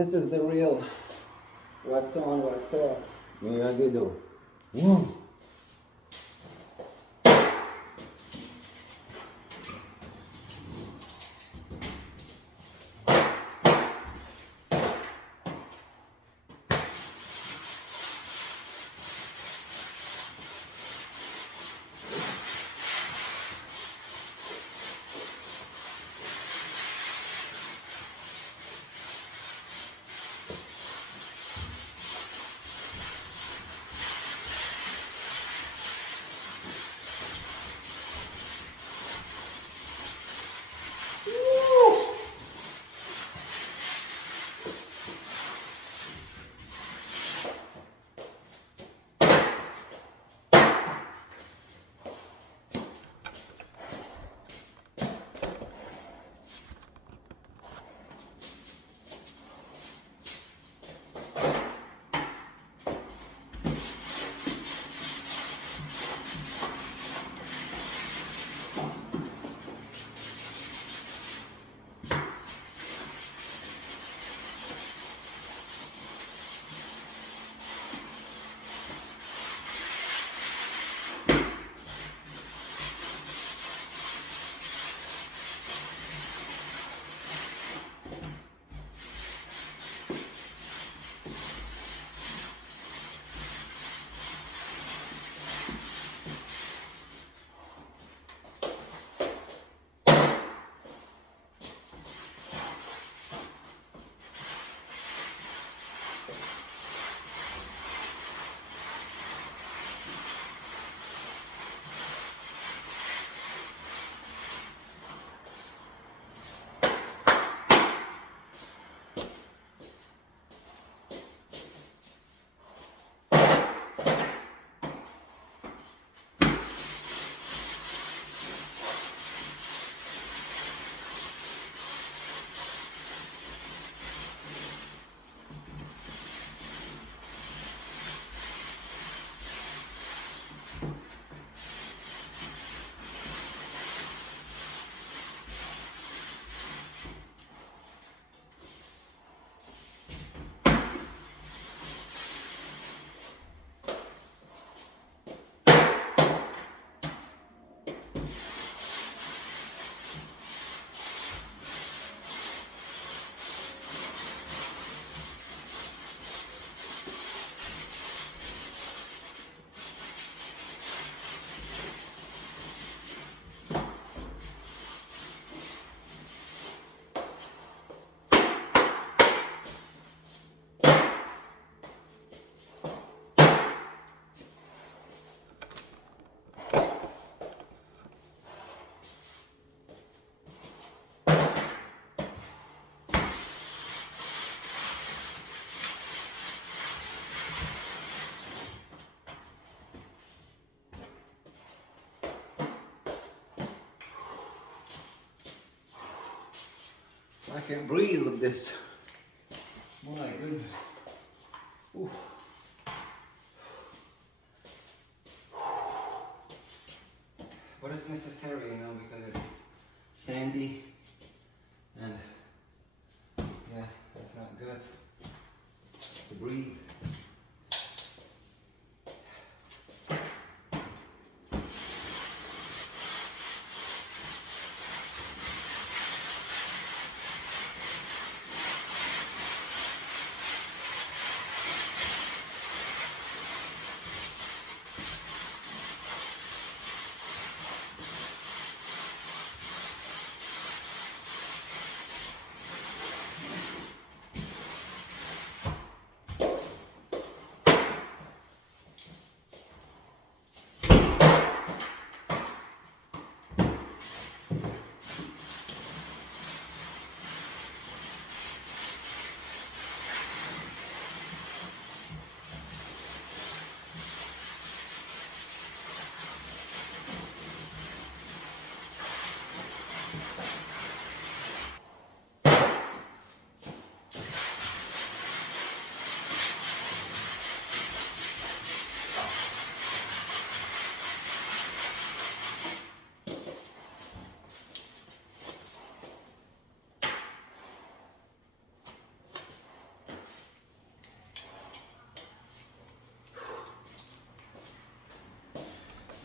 This is the real wax on, wax off. Mira gitu. Wow. I can't breathe with this. My goodness. Ooh. But it's necessary, you know, because it's sandy and yeah, that's not good to breathe.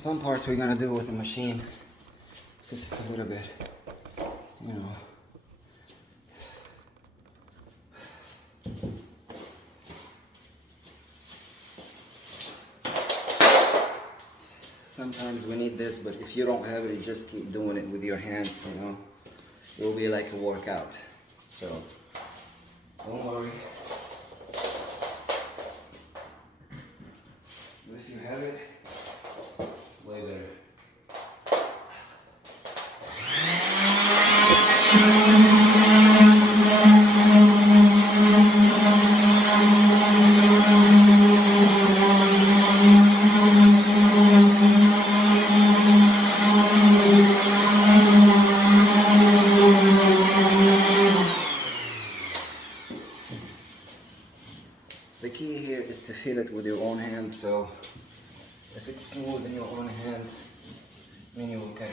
some parts we're gonna do with the machine. Just a little bit, you know. Sometimes we need this, but if you don't have it, you just keep doing it with your hand, you know. It will be like a workout. So, don't worry. If you have it, way better. The key here is to feel it with your own hand, so if it's smooth in your own hand, I mean you're okay.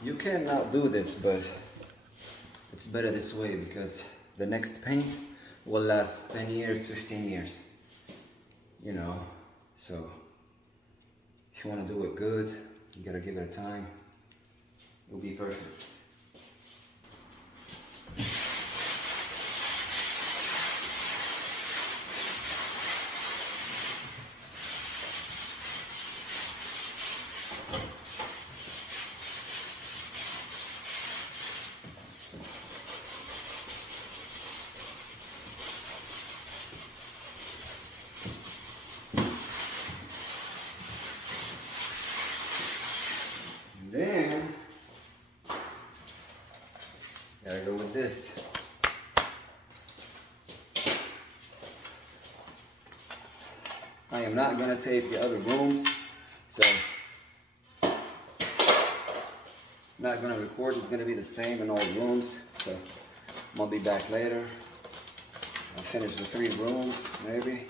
You cannot do this, but it's better this way because the next paint will last 10 years, 15 years. You know, so if you want to do it good, you gotta give it time. It'll be perfect. Then, gotta go with this. I am not gonna tape the other rooms, so I'm not gonna record. It's gonna be the same in all rooms, so I'm gonna be back later. I'll finish the 3 rooms, maybe.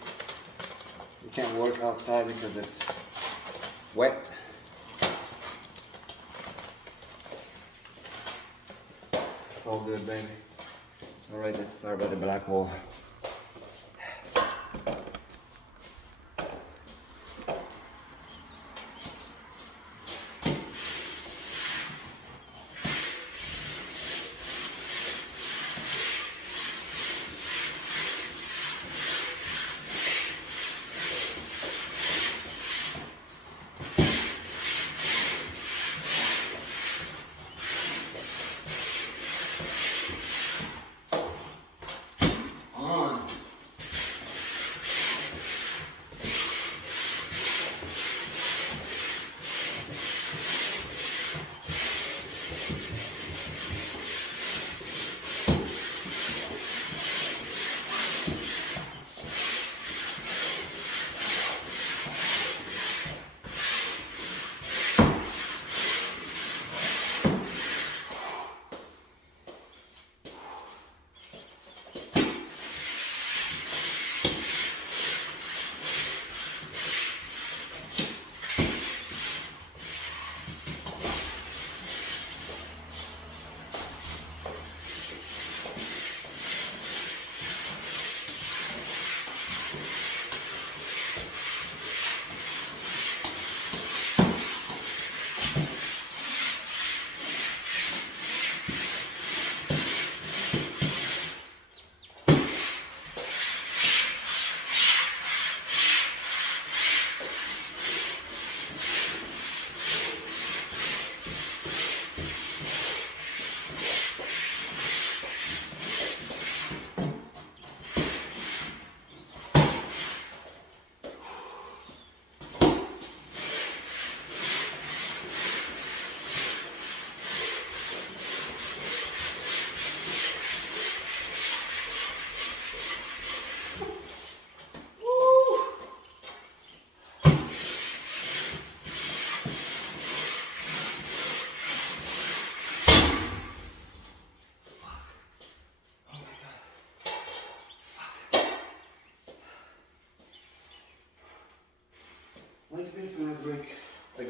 You can't work outside because it's wet. It's all good, baby. All right, let's start by the black wall. On.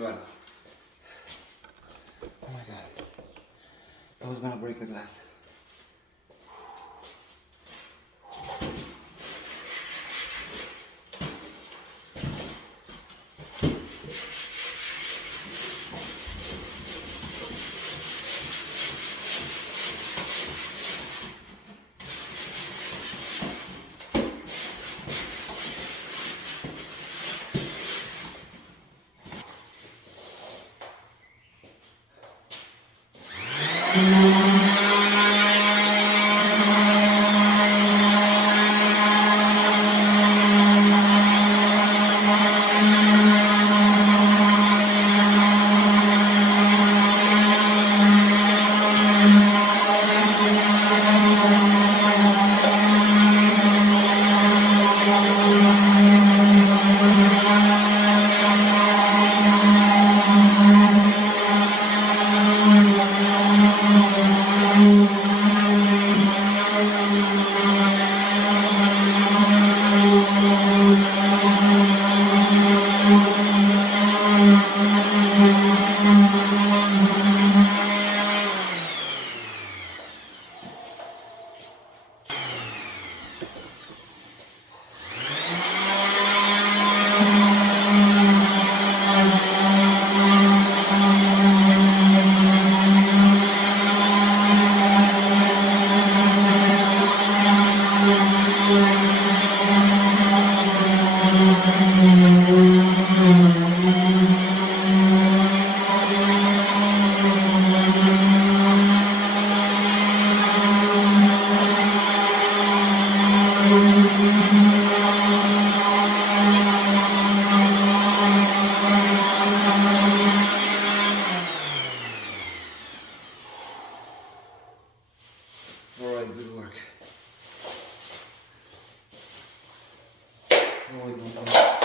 glass. Oh my god. I was gonna break the glass. Alright, good work. Always one more.